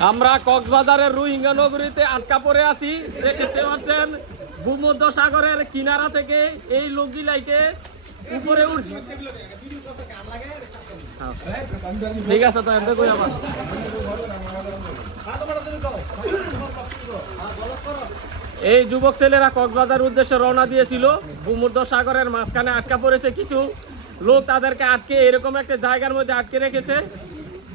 আমরা কক্সবাজারের রোহিঙ্গা নগরীতে আটকা পড়ে আছি। দেখতে পাচ্ছেন ভূমধ্য সাগরের কিনারা থেকে এই লোকগুলাইকে উপরে ঠিক আছে তো এমনি কই আবার এই যুবক ছেলেরা কক্সবাজার উদ্দেশ্যে রওনা দিয়েছিল। ভূমধ্য সাগরের মাঝখানে আটকা পড়েছে কিছু লোক, তাদেরকে আটকে এরকম একটা জায়গার মধ্যে আটকে রেখেছে।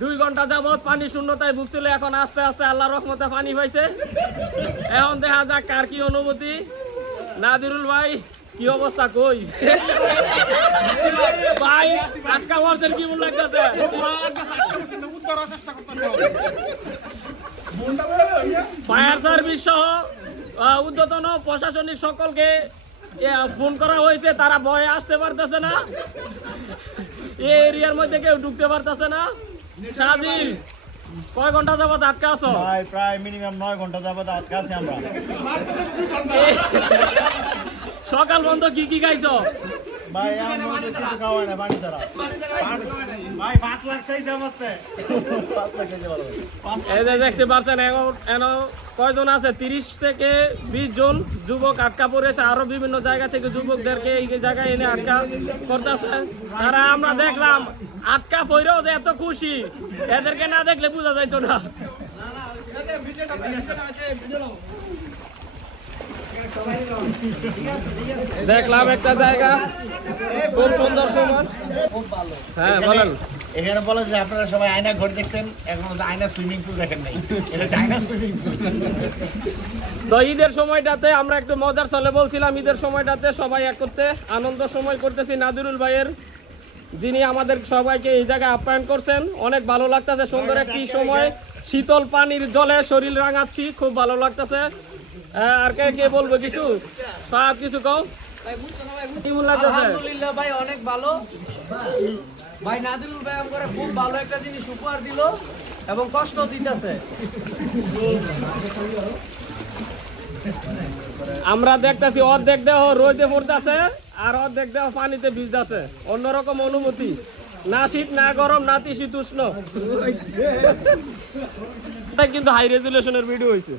2 ঘন্টা যাবত পানি শূন্যতায় ভুগছিল, এখন আস্তে আস্তে আল্লাহর রহমতে পানি পাইছে। এখন দেখা যাক কার কি অনুভূতি। নাদিরুল ভাই কি অবস্থা কই ভাই আটকা পড়ছেন কি মনে লাগতেছে? ফায়ার সার্ভিস সহ ঊর্ধ্বতন প্রশাসনিক সকলকে ফোন করা হয়েছে, তারা ভয়ে আসতে পারতেছে না, এই এরিয়ার মধ্যে কেউ ঢুকতে পারতেছে না। সাজিল কয় ঘন্টা যাবত আটকা আছো? প্রায় মিনিমাম 9 ঘন্টা যাবত আটকা আছি আমরা। সকাল বন্ধ কি কি খাইছো? ভাই আমার মধ্যে কিছু খাওয়া না, পানি ছাড়া। ভাই 5 লাখ চাই যাবতে 5 লাখ চাই ভালো। এই যে দেখতে পাচ্ছেন এখন কয়জন আছে? 30 থেকে 20 জন যুবক আটকা পড়েছে। আরো বিভিন্ন জায়গা থেকে যুবকদেরকে এই জায়গায় এনে আটকা করতেছে। তারা আমরা দেখলাম আটকা পড়েও যে এত খুশি, এদেরকে না দেখলে বোঝা যাইতো না। দেখলাম একটা জায়গা খুব সুন্দর সুন্দর। হ্যাঁ বলেন। এখানে বলে যে আপনারা সবাই আয়না ঘর দেখছেন, এখন আয়না সুইমিং পুল দেখেন নাই। এটা চায়না সুইমিং পুল। তো ঈদের সময়টাতে আমরা একটু মজার চলে বলছিলাম, ঈদের সময়টাতে সবাই এক করতে আনন্দ সময় করতেছি নাদিরুল ভাইয়ের, যিনি আমাদের সবাইকে এই জায়গায় আপ্যায়ন করছেন। অনেক ভালো লাগতেছে, সুন্দর একটি সময়, শীতল পানির জলে শরীর রাঙাচ্ছি, খুব ভালো লাগতেছে। আর কে বলবো কিছু? সব কিছু কও। কেমন লাগতেছে? আলহামদুলিল্লাহ ভাই অনেক ভালো ভাই। নাদিরুল ভাই আমাকে খুব ভালো একটা জিনিস উপহার দিল এবং কষ্ট দিতেছে। আমরা দেখতেছি অর্ধেক দেহ রোদে পড়তেছে আর অর্ধেক দেহ পানিতে ভিজতেছে, অন্যরকম অনুভূতি। না শীত না গরম না শীতোষ্ণ, কিন্তু হাই রেজুলেশনের ভিডিও হয়েছে।